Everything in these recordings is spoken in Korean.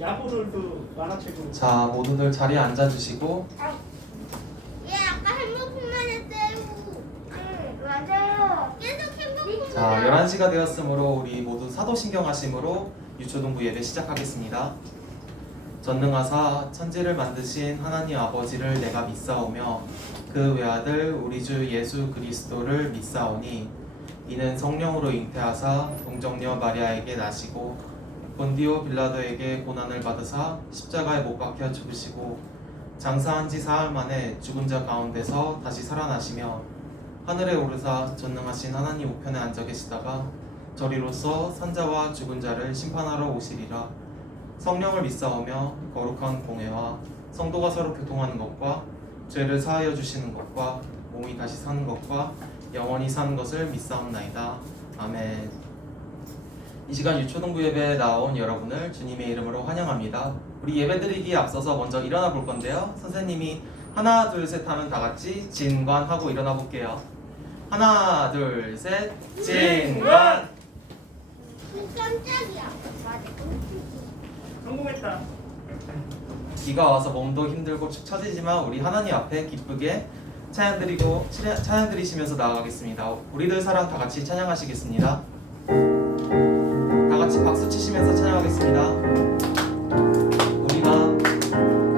야구를 만화책으로. 자, 모두들 자리에 앉아주시고 얘 아까 행복만 했대요. 응, 맞아요. 계속 행복만. 자, 11시가 되었으므로 우리 모두 사도신경하심으로 유초동부 예배 시작하겠습니다. 전능하사 천지를 만드신 하나님 아버지를 내가 믿사오며 그 외아들 우리 주 예수 그리스도를 믿사오니 이는 성령으로 잉태하사 동정녀 마리아에게 나시고 본디오 빌라도에게 고난을 받으사 십자가에 못 박혀 죽으시고 장사한 지 사흘 만에 죽은 자 가운데서 다시 살아나시며 하늘에 오르사 전능하신 하나님 우편에 앉아 계시다가 저리로서 산자와 죽은 자를 심판하러 오시리라. 성령을 믿사오며 거룩한 공회와 성도가 서로 교통하는 것과 죄를 사하여 주시는 것과 몸이 다시 사는 것과 영원히 사는 것을 믿사옵나이다. 아멘. 이 시간 유초동부 예배에 나온 여러분을 주님의 이름으로 환영합니다. 우리 예배드리기에 앞서서 먼저 일어나 볼 건데요. 선생님이 하나 둘 셋 하면 다 같이 진관하고 일어나 볼게요. 하나 둘 셋 진관. 깜짝이야. 맞아. 성공했다. 비가 와서 몸도 힘들고 축 처지지만 우리 하나님 앞에 기쁘게 찬양 드리시면서 나아가겠습니다. 우리들 사랑 다 같이 찬양하시겠습니다. 다 같이 박수 치시면서 찬양하겠습니다.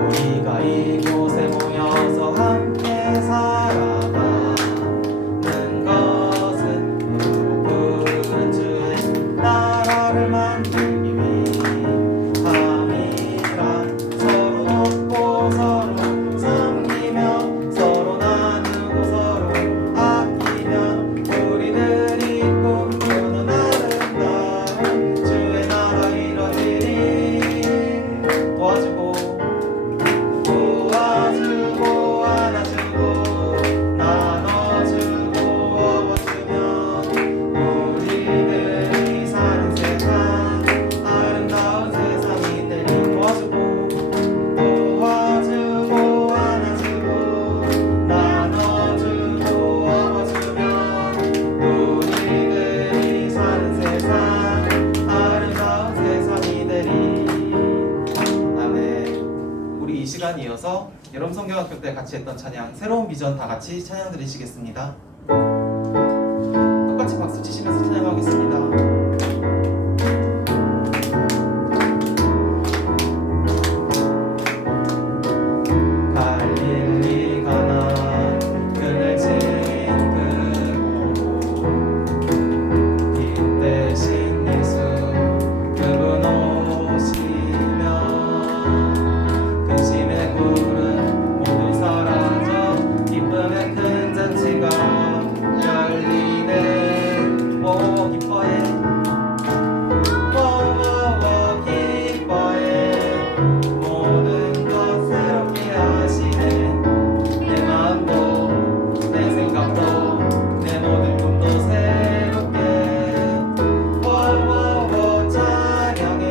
우리가 이곳에 모여서 함께 살아가는 것은 푸른 주의 나라를 만들기 위함이라. 서로 돕고 서로 섬기며 서로 나누고 서로 아끼며 우리들이 꿈꾸는 아름다운 주의 나라 이뤄지리. 도와주고 안아주고 나눠주고 업어주며 우리들이 사는 세상 아름다운 세상이 되리. 도와주고 안아주고 나눠주고 업어주며 우리들이 사는 세상 아름다운 세상이 되리. 아멘. 우리 이 시간 이어서 여름 성경학교 때 같이 했던 찬양 새로운 비전 다 같이 찬양 드리시겠습니다. 똑같이 박수 치시면서 찬양하겠습니다. 갈릴리 가나 그늘 진 그곳 빛대신 예수 그분 오시며 근심의 굴은 모두 사라져 기쁨의 큰 잔치가 열리네. 오 기뻐해 오 기뻐해 모든 것 새롭게 하시네. 내 마음도 내 생각도 내 모든 꿈도 새롭게 오 찬양해.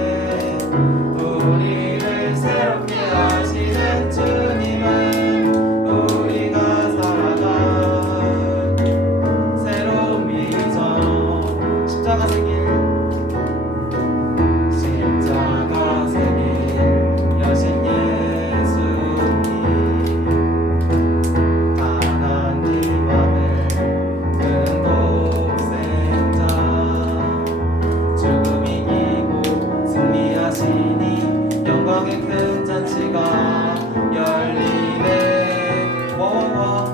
우리를 새롭게 하시는 주님은 우리가 살아갈 새로운 비전. 십자가 새길 여신 예수님 하나님 아들 그는 독생자 죽음 이기고 승리하시니 영광의 큰 잔치가 열리네. 워워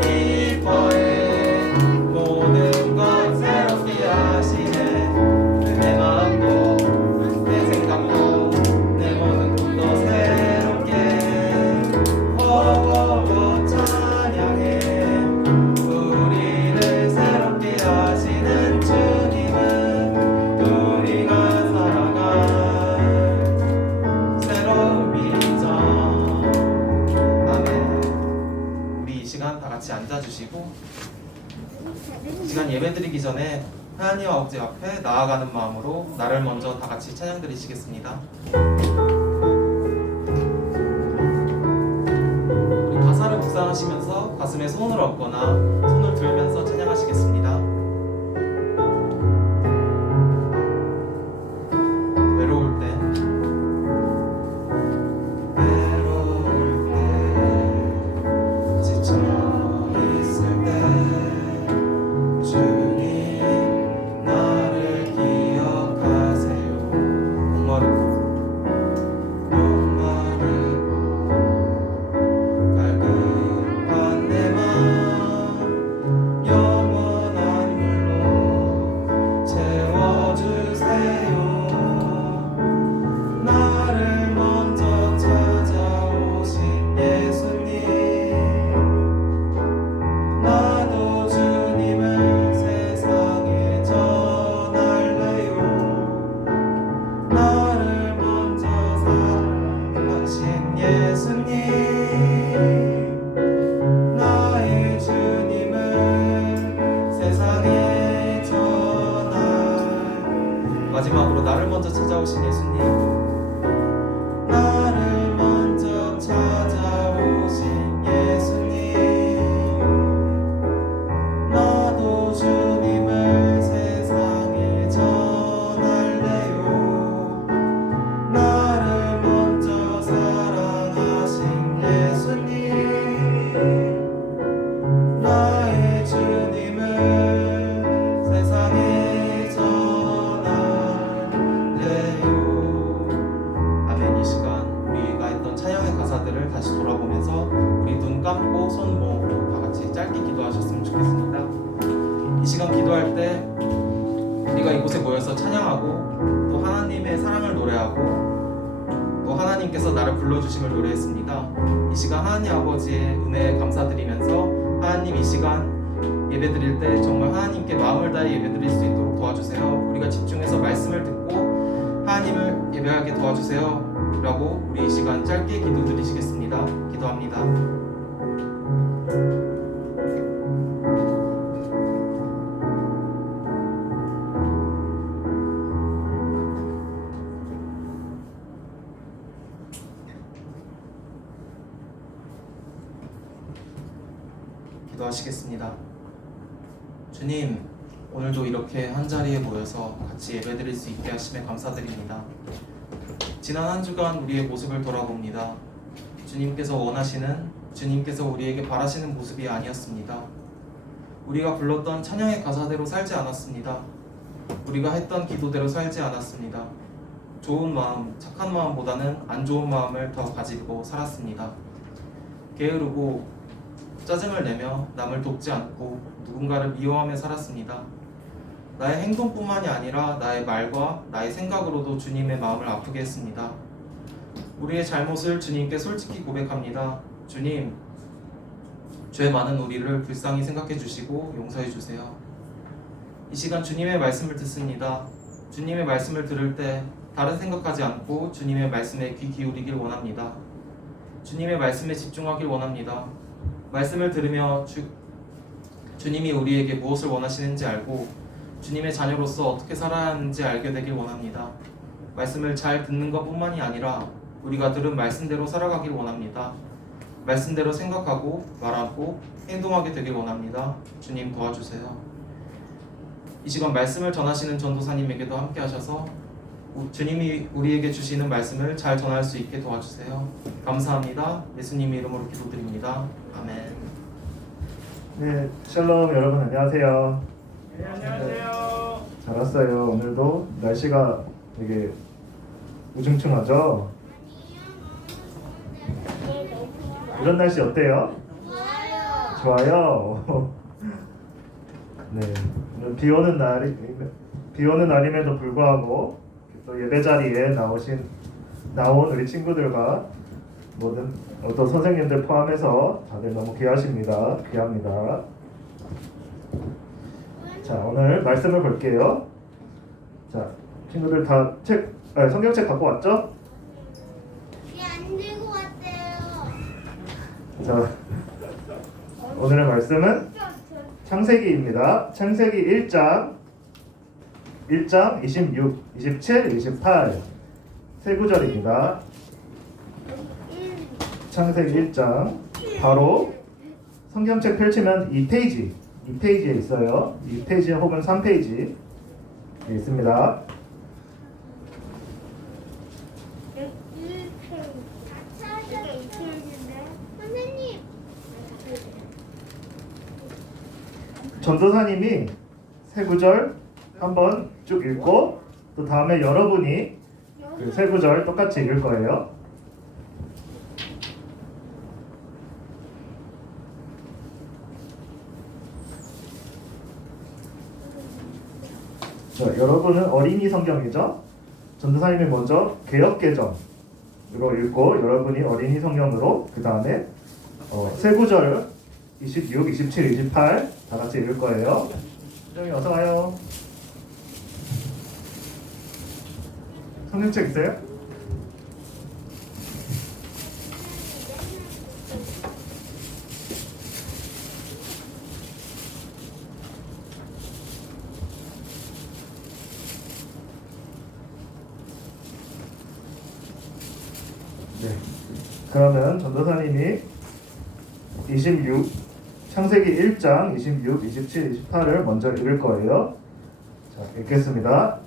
기뻐해 모든 것 새롭게 하시네. 내 마음도 내 생각도 내 모든 꿈도 새롭게 찬양해. 우리를 새롭게 하시는 주님은 우리가 살아갈 새로운 비전. 아멘. 우리 이 시간 다 같이 앉아주시고 이 시간 예배드리기 전에 하나님 아버지 앞에 나아가는 마음으로 나를 먼저 다 같이 찬양 드리시겠습니다. 우리 가사를 묵상하시면서 가슴에 손을 얹거나 손을 들면서 찬양하시겠습니다. 마지막으로 나를 먼저 찾아오신 예수님, 나를 먼저 찾아오신 예수님, 나도 주님을 세상에 전할래요. 나를 먼저 사랑하신 예수님, 나의 주님을 세상에 전할래요. 아멘. 이 시간 우리가 했던 찬양의 가사들을 다시 돌아보면서 우리 눈 감고 손 모으고 다 같이 짧게 기도하셨으면 좋겠습니다. 이 시간 기도할 때 우리가 이곳에 모여서 찬양하고 또 하나님의 사랑을 노래하고 또 하나님께서 나를 불러주심을 노래했습니다. 이 시간 하나님 아버지의 은혜에 감사드리면서 하나님 이 시간 예배드릴 때 정말 하나님께 마음을 다해 예배드릴 수 있도록 도와주세요. 우리가 집중해서 말씀을 듣고 하나님을 예배하게 도와주세요 라고 우리 이 시간 짧게 기도드리시겠습니다. 기도합니다. 기도하시겠습니다. 주님, 오늘도 이렇게 한자리에 모여서 같이 예배드릴 수 있게 하심에 감사드립니다. 지난 한 주간 우리의 모습을 돌아봅니다. 주님께서 원하시는, 주님께서 우리에게 바라시는 모습이 아니었습니다. 우리가 불렀던 찬양의 가사대로 살지 않았습니다. 우리가 했던 기도대로 살지 않았습니다. 좋은 마음, 착한 마음보다는 안 좋은 마음을 더 가지고 살았습니다. 게으르고 짜증을 내며 남을 돕지 않고 누군가를 미워하며 살았습니다. 나의 행동뿐만이 아니라 나의 말과 나의 생각으로도 주님의 마음을 아프게 했습니다. 우리의 잘못을 주님께 솔직히 고백합니다. 주님, 죄 많은 우리를 불쌍히 생각해 주시고 용서해 주세요. 이 시간 주님의 말씀을 듣습니다. 주님의 말씀을 들을 때 다른 생각하지 않고 주님의 말씀에 귀 기울이길 원합니다. 주님의 말씀에 집중하길 원합니다. 말씀을 들으며 주님이 우리에게 무엇을 원하시는지 알고 주님의 자녀로서 어떻게 살아야 하는지 알게 되길 원합니다. 말씀을 잘 듣는 것뿐만이 아니라 우리가 들은 말씀대로 살아가길 원합니다. 말씀대로 생각하고 말하고 행동하게 되길 원합니다. 주님 도와주세요. 이 시간 말씀을 전하시는 전도사님에게도 함께 하셔서 주님이 우리에게 주시는 말씀을 잘 전할 수 있게 도와주세요. 감사합니다. 예수님의 이름으로 기도드립니다. 아멘. 네, 샬롬 여러분 안녕하세요. 네, 안녕하세요. 잘 왔어요. 오늘도 날씨가 되게 우중충하죠? 이런 날씨 어때요? 좋아요. 네, 오늘 비 오는 날임에도 불구하고 또 예배 자리에 나온 우리 친구들과 모든 또 선생님들 포함해서 다들 너무 귀하십니다. 귀합니다. 자, 오늘 말씀을 볼게요. 자, 친구들 다 성경책 갖고 왔죠? 안 들고 왔대요. 자, 오늘의 말씀은 창세기입니다. 창세기 1장 26, 27, 28 세 구절입니다. 창세기 1장 바로 성경책 펼치면 2페이지에 있어요. 2페이지 혹은 3페이지에 있습니다. 선생님. 전도사님이 세 구절 한번 쭉 읽고 또 다음에 여러분이 그 세 구절 똑같이 읽을 거예요. 자, 여러분은 어린이 성경이죠? 전도사님이 먼저 개역개정으로 읽고 여러분이 어린이 성경으로 그 다음에 세 구절 26, 27, 28 다 같이 읽을 거예요. 수정이 어서 와요. 성경책 있어요? 그러면 전도사님이 26 창세기 1장 26, 27, 28을 먼저 읽을 거예요. 자, 읽겠습니다.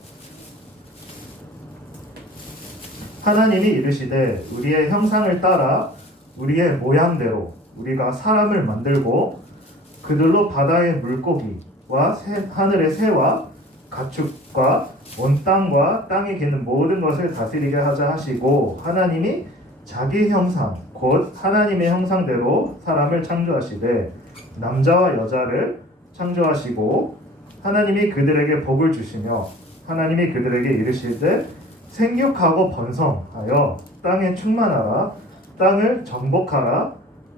하나님이 이르시되 우리의 형상을 따라 우리의 모양대로 우리가 사람을 만들고 그들로 바다의 물고기와 하늘의 새와 가축과 온 땅과 땅에 기는 모든 것을 다스리게 하자 하시고 하나님이 자기 형상 곧 하나님의 형상대로 사람을 창조하시되 남자와 여자를 창조하시고 하나님이 그들에게 복을 주시며 하나님이 그들에게 이르시되 생육하고 번성하여 땅에 충만하라 땅을 정복하라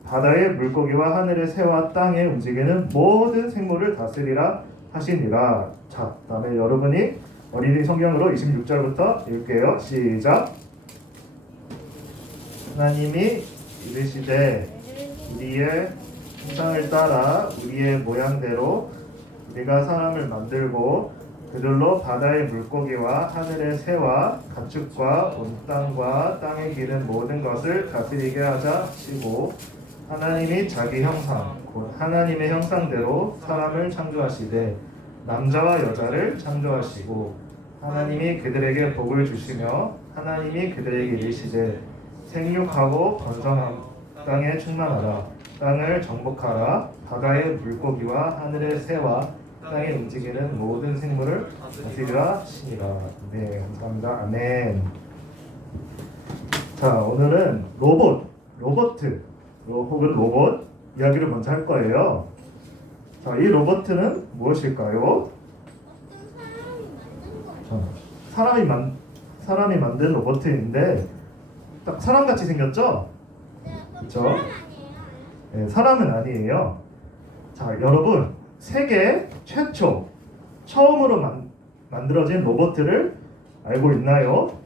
바다의 물고기와 하늘의 새와 땅에 움직이는 모든 생물을 다스리라 하시니라. 자, 다음에 여러분이 어린이 성경으로 26절부터 읽게요. 시작. 하나님이 이르시되 우리의 형상을 따라 우리의 모양대로 우리가 사람을 만들고 그들로 바다의 물고기와 하늘의 새와 가축과 온 땅과 땅에 기는 모든 것을 다스리게 하자 하시고 하나님이 자기 형상 곧 하나님의 형상대로 사람을 창조하시되 남자와 여자를 창조하시고 하나님이 그들에게 복을 주시며 하나님이 그들에게 이르시되 생육하고 번성하며 땅에 충만하라 땅을 정복하라 바다의 물고기와 하늘의 새와 땅에 움직이는 모든 생물을 다스리라 하시니라. 네, 감사합니다. 아멘. 자, 오늘은 로보트 혹은 로봇 이야기를 먼저 할 거예요. 자, 이 로보트는 무엇일까요? 사람이 만든 로보트인데 딱 사람같이 생겼죠? 그렇죠? 네, 사람은 아니에요. 자, 여러분 세계 최초 처음으로 만들어진 로봇을 알고 있나요?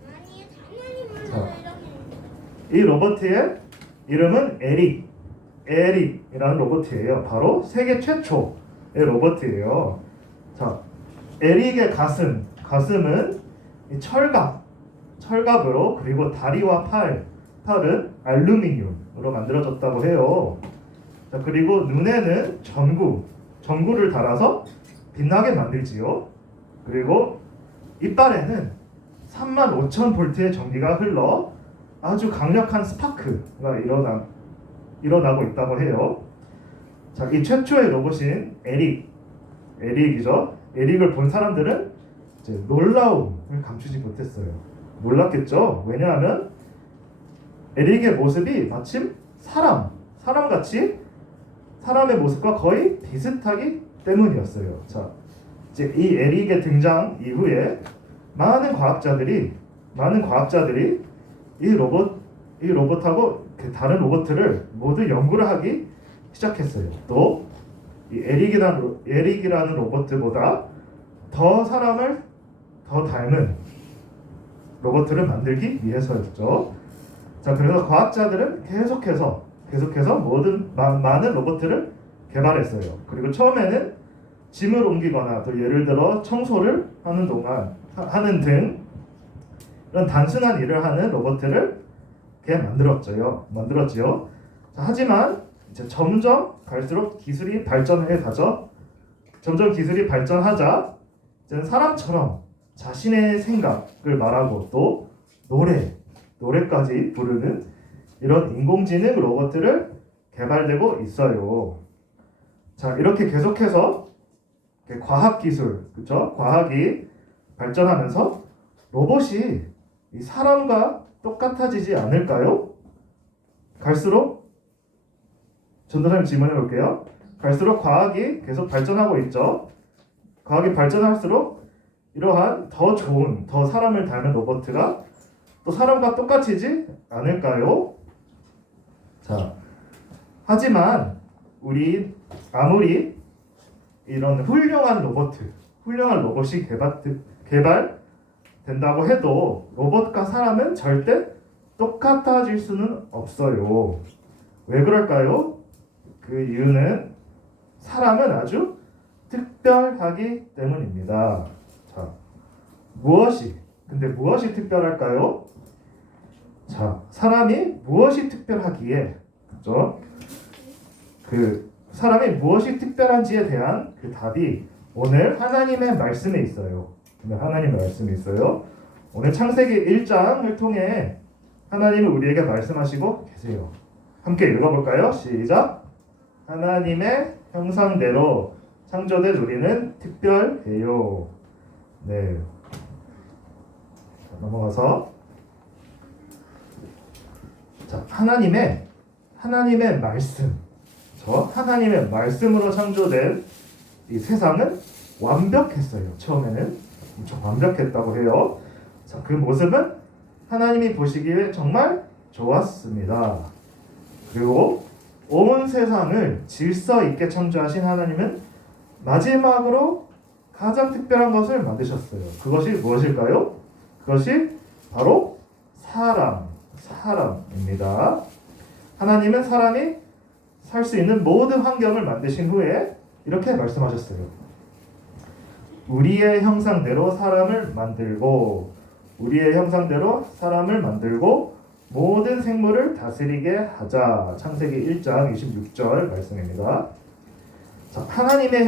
자, 이 로봇의 이름은 에릭이라는 로봇이에요. 바로 세계 최초의 로봇이에요. 자, 에릭의 가슴은 이 철갑으로 그리고 다리와 팔은 알루미늄으로 만들어졌다고 해요. 자, 그리고 눈에는 전구를 달아서 빛나게 만들지요. 그리고 이빨에는 35,000볼트의 전기가 흘러 아주 강력한 스파크가 일어나고 있다고 해요. 자, 이 최초의 로봇인 에릭이죠. 에릭을 본 사람들은 이제 놀라움을 감추지 못했어요. 놀랐겠죠. 왜냐하면 에릭의 모습이 마침 사람같이 사람의 모습과 거의 비슷하기 때문이었어요. 자, 이제 이 에릭의 등장 이후에 많은 과학자들이 이 로봇하고 다른 로봇들을 모두 연구를 하기 시작했어요. 또 이 에릭이라는 로봇보다 더 사람을 더 닮은 로봇을 만들기 위해서였죠. 자, 그래서 과학자들은 계속해서 많은 로봇들을 개발했어요. 그리고 처음에는 짐을 옮기거나 또 예를 들어 청소를 하는 등 이런 단순한 일을 하는 로봇들을 만들었지요. 자, 하지만 이제 점점 갈수록 기술이 발전해가죠. 점점 기술이 발전하자 이제 사람처럼 자신의 생각을 말하고 또 노래까지 부르는 이런 인공지능 로봇들을 개발되고 있어요. 자, 이렇게 계속해서 과학이 발전하면서 로봇이 이 사람과 똑같아지지 않을까요? 갈수록 전도사님 질문해 볼게요. 갈수록 과학이 계속 발전하고 있죠. 과학이 발전할수록 이러한 더 좋은, 더 사람을 닮은 로봇가 또 사람과 똑같이지 않을까요? 자, 하지만 아무리 이런 훌륭한 로봇이 개발된다고 해도 로봇과 사람은 절대 똑같아질 수는 없어요. 왜 그럴까요? 그 이유는 사람은 아주 특별하기 때문입니다. 자, 무엇이 특별할까요? 자, 사람이 무엇이 특별하기에, 그죠? 그 사람이 무엇이 특별한지에 대한 그 답이 오늘 하나님의 말씀에 있어요. 오늘 하나님의 말씀이 있어요. 오늘 창세기 1장을 통해 하나님은 우리에게 말씀하시고 계세요. 함께 읽어볼까요? 시작. 하나님의 형상대로 창조된 우리는 특별해요. 네. 자, 넘어가서 자, 하나님의 말씀. 하나님의 말씀으로 창조된 이 세상은 완벽했어요. 처음에는 엄청 완벽했다고 해요. 자, 그 모습은 하나님이 보시기에 정말 좋았습니다. 그리고 온 세상을 질서 있게 창조하신 하나님은 마지막으로 가장 특별한 것을 만드셨어요. 그것이 무엇일까요? 그것이 바로 사람입니다. 하나님은 사람이 살 수 있는 모든 환경을 만드신 후에 이렇게 말씀하셨어요. 우리의 형상대로 사람을 만들고 모든 생물을 다스리게 하자. 창세기 1장 26절 말씀입니다. 자, 하나님의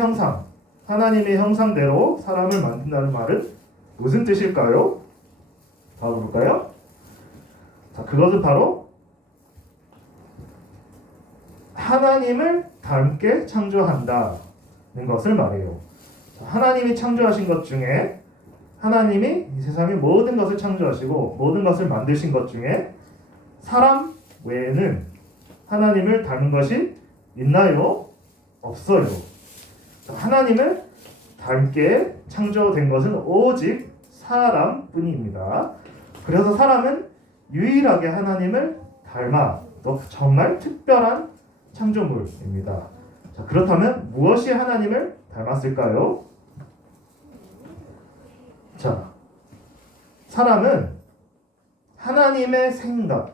형상대로 사람을 만든다는 말은 무슨 뜻일까요? 다 볼까요? 자, 그것은 바로 하나님을 닮게 창조한다는 것을 말해요. 자, 하나님이 창조하신 것 중에 하나님이 이 세상의 모든 것을 창조하시고 모든 것을 만드신 것 중에 사람 외에는 하나님을 닮은 것이 있나요? 없어요. 자, 하나님을 닮게 창조된 것은 오직 사람뿐입니다. 그래서 사람은 유일하게 하나님을 닮아 또 정말 특별한 창조물입니다. 자, 그렇다면 무엇이 하나님을 닮았을까요? 자, 사람은 하나님의 생각을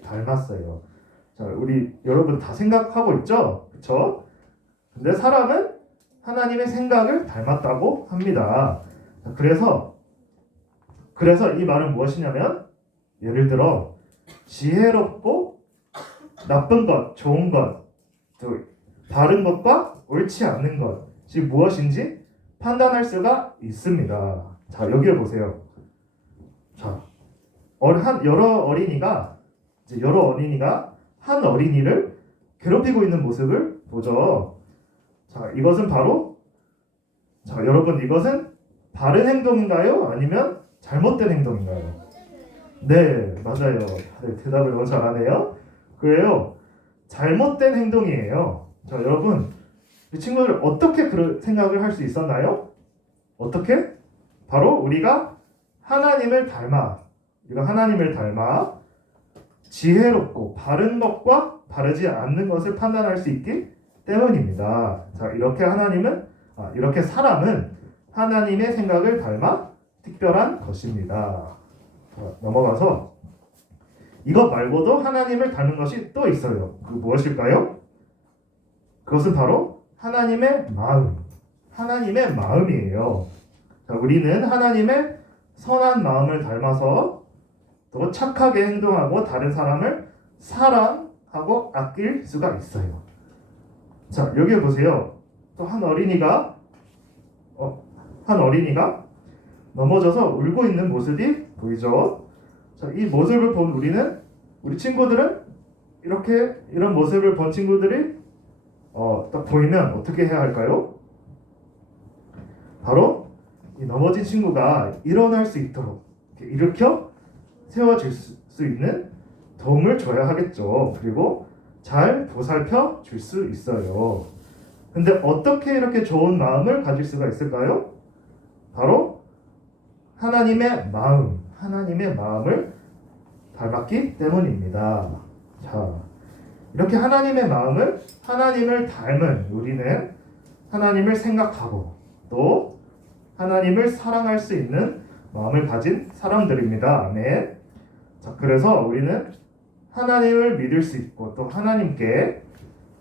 닮았어요. 자, 우리 여러분 다 생각하고 있죠? 그렇죠? 근데 사람은 하나님의 생각을 닮았다고 합니다. 자, 그래서 이 말은 무엇이냐면 예를 들어 지혜롭고 나쁜 것, 좋은 것, 또 바른 것과 옳지 않는 것이 무엇인지 판단할 수가 있습니다. 자, 여기에 보세요. 자, 여러 어린이가 한 어린이를 괴롭히고 있는 모습을 보죠. 자, 이것은 바로 여러분 이것은 바른 행동인가요? 아니면 잘못된 행동인가요? 네, 맞아요. 대답을 너무 잘하네요. 그래요. 잘못된 행동이에요. 자, 여러분 이 친구들 어떻게 그런 생각을 할 수 있었나요? 어떻게? 바로 우리가 하나님을 닮아 지혜롭고 바른 것과 바르지 않는 것을 판단할 수 있기 때문입니다. 자, 이렇게 사람은 하나님의 생각을 닮아 특별한 것입니다. 자, 넘어가서 이것 말고도 하나님을 닮은 것이 또 있어요. 그 무엇일까요? 그것은 바로 하나님의 마음이에요. 자, 우리는 하나님의 선한 마음을 닮아서 또 착하게 행동하고 다른 사람을 사랑하고 아낄 수가 있어요. 자, 여기 보세요. 또 한 어린이가 넘어져서 울고 있는 모습이 보이죠. 자, 이 모습을 본 우리 친구들은 이런 모습을 본 친구들이 딱 보이면 어떻게 해야 할까요? 바로 이 넘어진 친구가 일어날 수 있도록 일으켜 세워질 수 있는 도움을 줘야 하겠죠. 그리고 잘 보살펴 줄 수 있어요. 근데 어떻게 이렇게 좋은 마음을 가질 수가 있을까요? 바로 하나님의 마음을 닮았기 때문입니다. 자, 이렇게 하나님의 하나님을 닮은 우리는 하나님을 생각하고 또 하나님을 사랑할 수 있는 마음을 가진 사람들입니다. 아멘. 자, 그래서 우리는 하나님을 믿을 수 있고 또 하나님께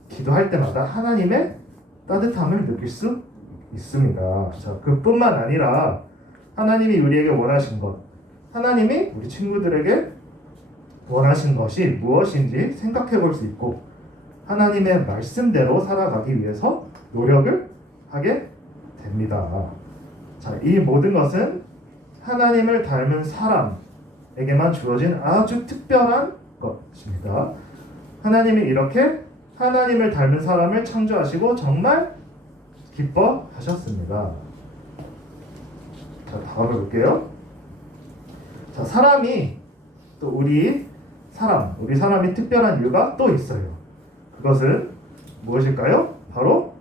기도할 때마다 하나님의 따뜻함을 느낄 수 있습니다. 자, 그뿐만 아니라 하나님이 우리에게 원하신 것, 하나님이 우리 친구들에게 원하신 것이 무엇인지 생각해 볼 수 있고 하나님의 말씀대로 살아가기 위해서 노력을 하게 됩니다. 자, 이 모든 것은 하나님을 닮은 사람에게만 주어진 아주 특별한 것입니다. 하나님이 이렇게 하나님을 닮은 사람을 창조하시고 정말 기뻐하셨습니다. 자, 다음을 볼게요. 자, 사람이 또 우리 사람이 특별한 이유가 또 있어요. 그것은 무엇일까요? 바로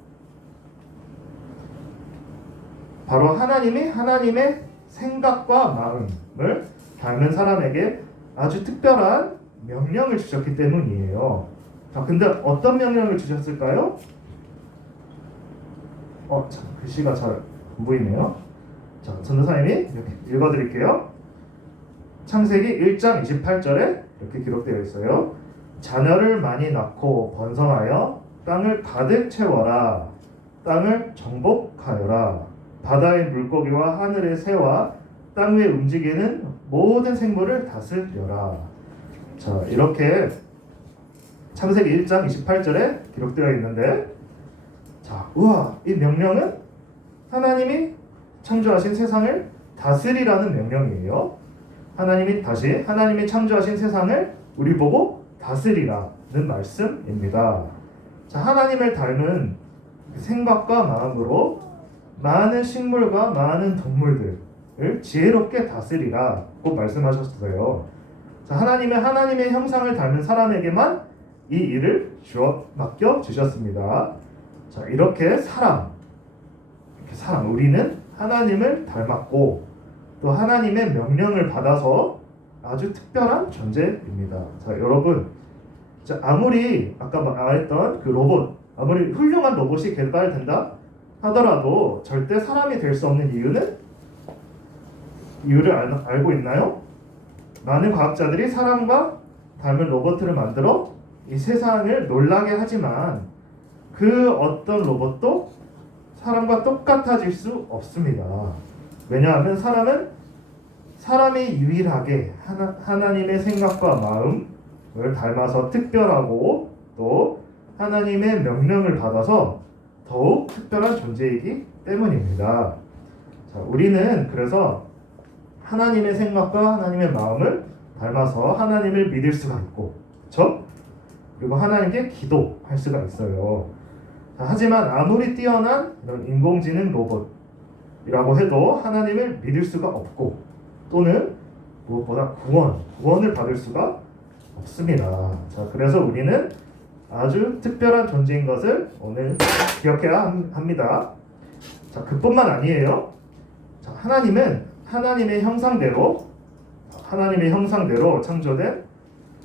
하나님이 하나님의 생각과 마음을 닮은 사람에게 아주 특별한 명령을 주셨기 때문이에요. 자, 근데 어떤 명령을 주셨을까요? 참, 글씨가 잘 안 보이네요. 자, 전도사님이 이렇게 읽어드릴게요. 창세기 1장 28절에 이렇게 기록되어 있어요. 자녀를 많이 낳고 번성하여 땅을 가득 채워라. 땅을 정복하여라. 바다의 물고기와 하늘의 새와 땅 위에 움직이는 모든 생물을 다스려라. 자, 이렇게 창세기 1장 28절에 기록되어 있는데, 자, 우와, 이 명령은 하나님이 창조하신 세상을 다스리라는 명령이에요. 하나님이 창조하신 세상을 우리 보고 다스리라는 말씀입니다. 자, 하나님을 닮은 생각과 마음으로 많은 식물과 많은 동물들을 지혜롭게 다스리라고 말씀하셨어요. 자, 하나님의 형상을 닮은 사람에게만 이 일을 맡겨 주셨습니다. 자, 이렇게 우리는 하나님을 닮았고 또 하나님의 명령을 받아서 아주 특별한 존재입니다. 자, 여러분, 자, 아무리 아까 말했던 그 로봇, 아무리 훌륭한 로봇이 개발된다 하더라도 절대 사람이 될 수 없는 이유를 알고 있나요? 많은 과학자들이 사람과 닮은 로봇을 만들어 이 세상을 놀라게 하지만 그 어떤 로봇도 사람과 똑같아질 수 없습니다. 왜냐하면 사람이 유일하게 하나님의 생각과 마음을 닮아서 특별하고 또 하나님의 명령을 받아서 더욱 특별한 존재이기 때문입니다. 자, 우리는 그래서 하나님의 생각과 하나님의 마음을 닮아서 하나님을 믿을 수가 있고, 그렇죠? 그리고 하나님께 기도할 수가 있어요. 자, 하지만 아무리 뛰어난 이런 인공지능 로봇이라고 해도 하나님을 믿을 수가 없고 또는 무엇보다 구원을 받을 수가 없습니다. 자, 그래서 우리는 아주 특별한 존재인 것을 오늘 기억해야 합니다. 자, 그뿐만 아니에요. 자, 하나님은 하나님의 형상대로 창조된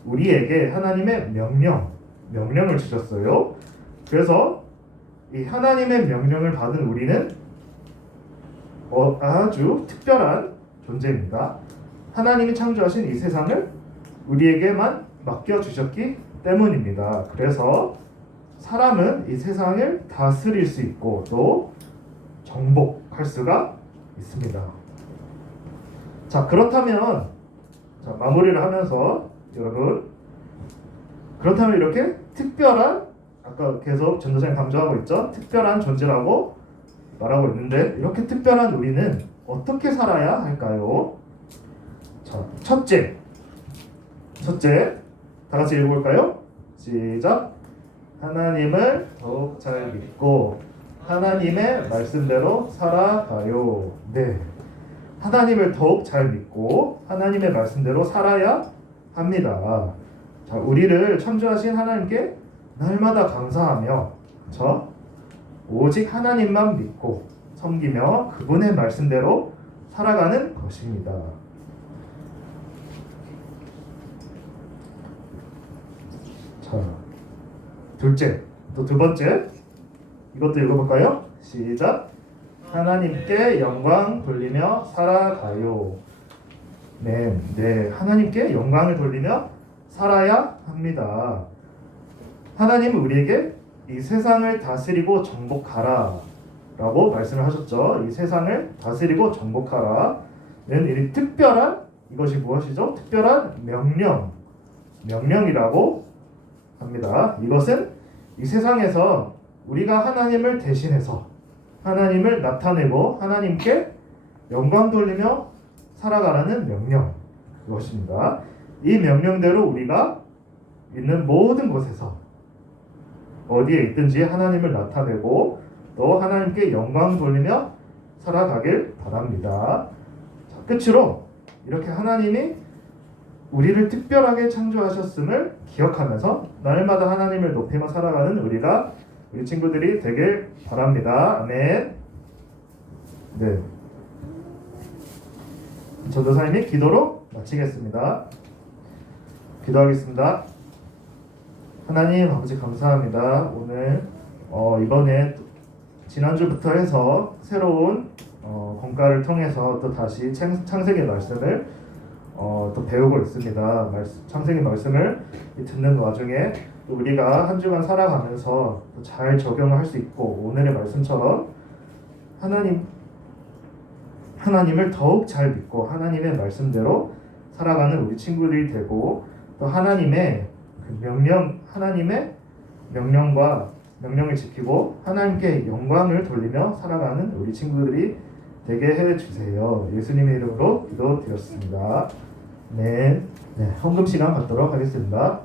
우리에게 하나님의 명령을 주셨어요. 그래서 이 하나님의 명령을 받은 우리는 아주 특별한 존재입니다. 하나님이 창조하신 이 세상을 우리에게만 맡겨주셨기 때문입니다. 그래서 사람은 이 세상을 다스릴 수 있고 또 정복할 수가 있습니다. 자, 그렇다면 마무리를 하면서 여러분, 그렇다면 이렇게 특별한, 아까 계속 전도사님 강조하고 있죠? 특별한 존재라고 말하고 있는데 이렇게 특별한 우리는 어떻게 살아야 할까요? 자, 첫째, 다 같이 읽어볼까요? 시작. 하나님을 더욱 잘 믿고 하나님의 말씀대로 살아가요. 네, 하나님을 더욱 잘 믿고 하나님의 말씀대로 살아야 합니다. 자, 우리를 창조하신 하나님께 날마다 감사하며, 그렇죠? 오직 하나님만 믿고 섬기며 그분의 말씀대로 살아가는 것입니다. 자, 두 번째, 이것도 읽어볼까요? 시작. 하나님께 영광 돌리며 살아가요. 네, 하나님께 영광을 돌리며 살아야 합니다. 하나님은 우리에게 이 세상을 다스리고 정복하라 라고 말씀을 하셨죠. 이 세상을 다스리고 정복하라는 이 특별한 이것이 무엇이죠? 특별한 명령이라고 합니다. 이것은 이 세상에서 우리가 하나님을 대신해서 하나님을 나타내고 하나님께 영광 돌리며 살아가라는 명령, 그것입니다. 이 명령대로 우리가 있는 모든 곳에서 어디에 있든지 하나님을 나타내고 또 하나님께 영광 돌리며 살아가길 바랍니다. 자, 끝으로 이렇게 하나님이 우리를 특별하게 창조하셨음을 기억하면서 날마다 하나님을 높이며 살아가는 우리 친구들이 되길 바랍니다. 아멘. 네. 전도사님이 기도로 마치겠습니다. 기도하겠습니다. 하나님 아버지 감사합니다. 오늘 이번에 지난주부터 해서 새로운 공과를 통해서 또 다시 창세기 말씀을 또 배우고 있습니다. 창세기 말씀을 듣는 와중에 우리가 한 주간 살아가면서 잘 적용할 수 있고 오늘의 말씀처럼 하나님을 더욱 잘 믿고 하나님의 말씀대로 살아가는 우리 친구들이 되고 또 하나님의 명령을 지키고 하나님께 영광을 돌리며 살아가는 우리 친구들이 되게 해주세요. 예수님의 이름으로 기도드렸습니다. 네, 헌금 시간 갖도록 하겠습니다.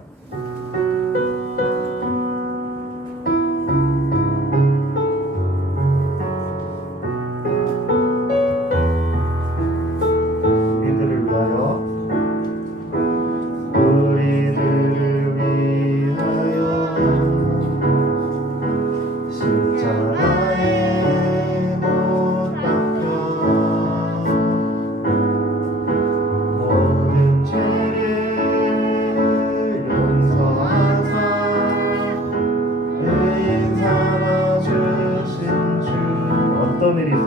어떤 일이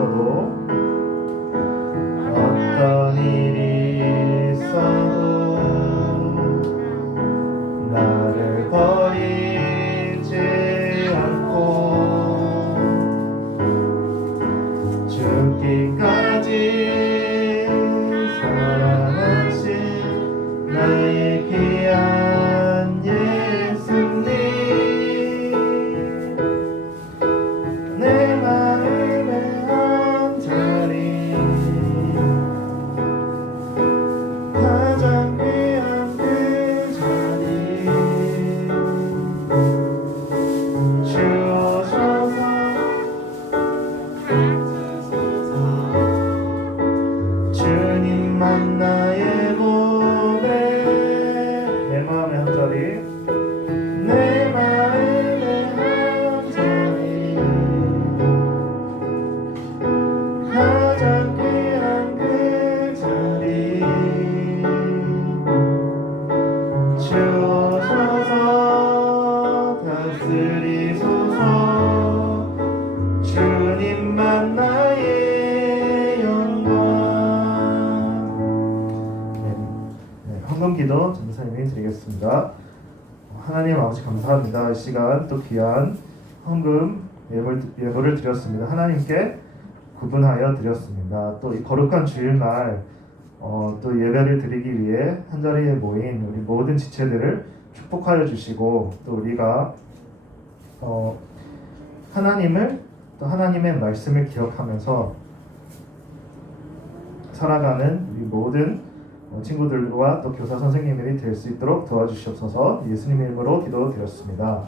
있어도 나를 버리지 않고 죽기까지 사랑하신 나의 귀한 예수님, 내 마음에 한자리 가장 귀한 그 자리 주어져서 주님만 나의 몸에 내 마음에 한자리 내 마음에 한자리 가장 귀한 그 자리 주어져서 다스리소서. 주님만 나의 영광. 헌금기도 전도사님이 드리겠습니다. 하나님 아버지 감사합니다. 이 시간 또 귀한 헌금 예물을 드렸습니다. 하나님께 구분하여 드렸습니다. 또 이 거룩한 주일날 또 예배를 드리기 위해 한자리에 모인 우리 모든 지체들을 축복하여 주시고 또 우리가 하나님을 또 하나님의 말씀을 기억하면서 살아가는 우리 모든 친구들과 또 교사 선생님들이 될 수 있도록 도와주시옵소서. 예수님의 이름으로 기도드렸습니다.